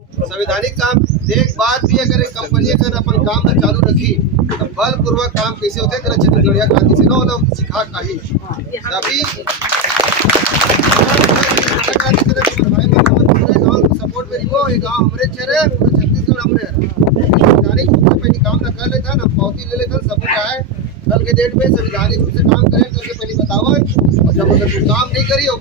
संवैधानिक काम एक बात भी अगर एक कंपनी अगर अपन काम में चालू रखी तो बलपूर्वक काम कैसे होते तेरा छत्तीसगढ़िया क्रांति से ना सिखा काही तभी सपोर्ट में रिवो ये गांव हमरे चेहरे पूरा छत्तीसगढ़ हमरे संवैधानिक रूप से पहले काम न कर लेता ना पावती ले लेता सबूत आए कल के डेट में संवैधानिक रूप से काम करें तो पहले बताओ और जब अगर तू काम नहीं करी और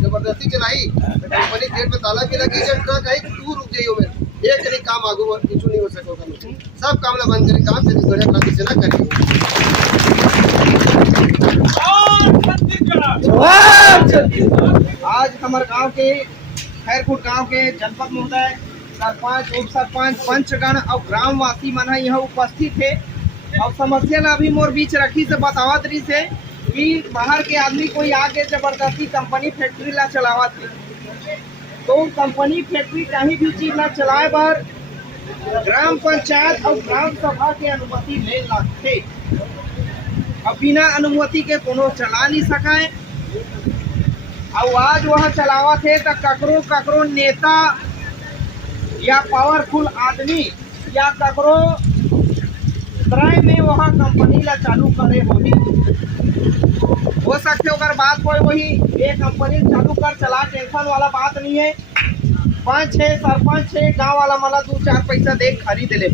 जबरदस्ती चलाई तो कंपनी गेट में ताला भी लगी जब ट्रक आई तू रुक जाइयो में एक नहीं काम आगू पीछू नहीं हो सकोगा सब काम ला बंद करें काम छत्तीसगढ़ क्रांति से ना करें। आज हमारे गांव के खैरपुर गांव के जनपद महोदय सरपंच उप सरपंच पंचगण और ग्रामवासी मन यहाँ उपस्थित थे और समस्या ला अभी मोर बीच रखी से बतावत रही से कि बाहर के आदमी कोई आके जबरदस्ती कंपनी फैक्ट्री ला चलावत है तो कंपनी फैक्ट्री कहीं भी चीज ला चलाए बर ग्राम पंचायत और ग्राम सभा के अनुमति ले लगते और बिना अनुमति के कोनो चला नहीं सकाए और आज वह चलावत है तो ककरो ककरो नेता या पावरफुल आदमी या ककरो क्रय में वह कंपनी ला चालू करे होगी हो सकते अगर बात कोई वही ये कंपनी चालू कर चला टेंशन वाला बात नहीं है। 5-6 सरपंच है गांव वाला मला 2-4 पैसा दे खरीद ले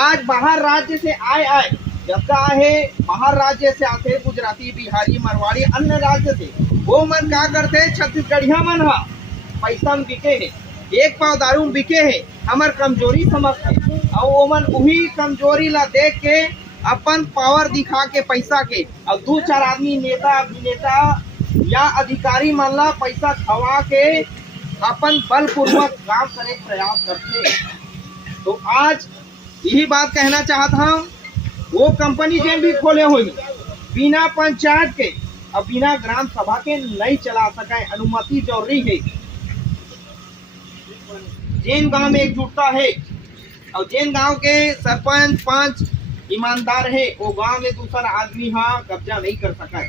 आज बाहर राज्य से आए जब का है बाहर राज्य से आते गुजराती बिहारी मरवाड़ी अन्य राज्य से वो मन क्या करते छत्तीसगढ़िया मन हा पैसा में बिके है एक पाव दारू में बिके है हमार कमजोरी समझते और वो मन वही कमजोरी ला देख के अपन पावर दिखा के पैसा के और 2-4 आदमी नेता अभिनेता या अधिकारी मन ला पैसा खवा के अपन बलपूर्वक काम करे प्रयास करते। तो आज यही बात कहना चाहता हूँ वो कंपनी जिन भी खोले हुई बिना पंचायत के और बिना ग्राम सभा के नहीं चला सके अनुमति जरूरी है। जिन गांव में एकजुटता है और जिन गांव के सरपंच पंच ईमानदार है वो गांव में दूसरा आदमी हाँ कब्जा नहीं कर सका है।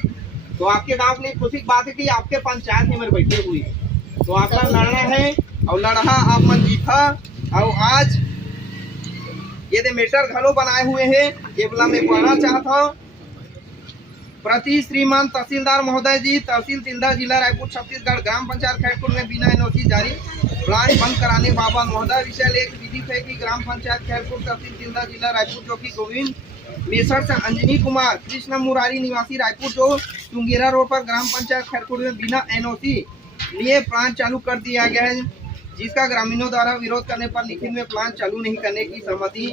तो आपके गांव के लिए खुशी की बात है कि आपके पंचायत में बैठे हुए तो आपका लड़ना है और लड़ा आप मन जीता और आज ये मेटर घलो बनाए हुए हैं ये वाला मैं पढ़ना चाहता हूँ। प्रति श्रीमान तहसीलदार महोदय जी तहसील तिंदा जिला रायपुर छत्तीसगढ़ ग्राम पंचायत खैरपुर में बिना एनओसी जारी प्लान बंद कराने बाबत महोदय विषय लेख विदित है कि ग्राम पंचायत खैरपुर तहसील तिंदा जिला रायपुर जो कि गोविंद मेसर से अंजनी कुमार कृष्ण मुरारी निवासी रायपुर जो चुंगेरा रोड पर ग्राम पंचायत खैरपुर में बिना एनओसी लिए प्लान चालू कर दिया गया है जिसका ग्रामीणों द्वारा विरोध करने पर लिखित में प्लान चालू नहीं करने की सहमति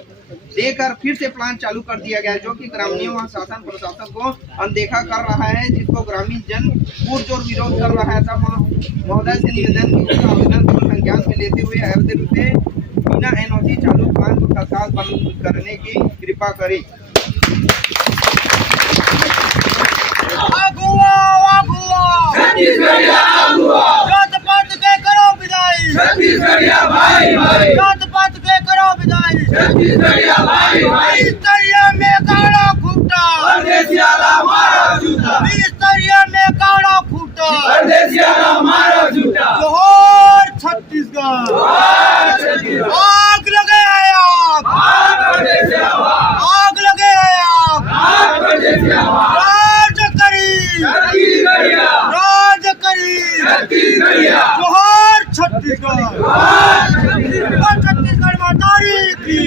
देकर फिर से प्लान चालू कर दिया गया है जो कि ग्रामीणों व शासन प्रशासन को अनदेखा कर रहा है जिसको ग्रामीण जन पुरजोर विरोध कर रहा है। तब महोदय से निवेदन की आवेदन को संज्ञान में लेते हुए अवधि रूप से बिना एनओसी चालू प्लान को तत्काल बंद करने की कृपा करें। छत्तीसगढ़िया भाई भाई जात-पात के करो विदाई छत्तीसगढ़िया भाई भाई स्तरीय में काड़ा फूटा परदेसियाला मारा झूठा स्तरीय में काड़ा फूटा परदेसियाला मारा झूठा जोहर छत्तीसगढ़ जोहर छत्तीसगढ़ आग लगे आग परदेसिया आग लगे आग परदेसिया राज करी छत्तीसगढ़िया राज करी छत्तीसगढ़िया जोहर छत्तीसगढ़ छत्तीसगढ़ माता की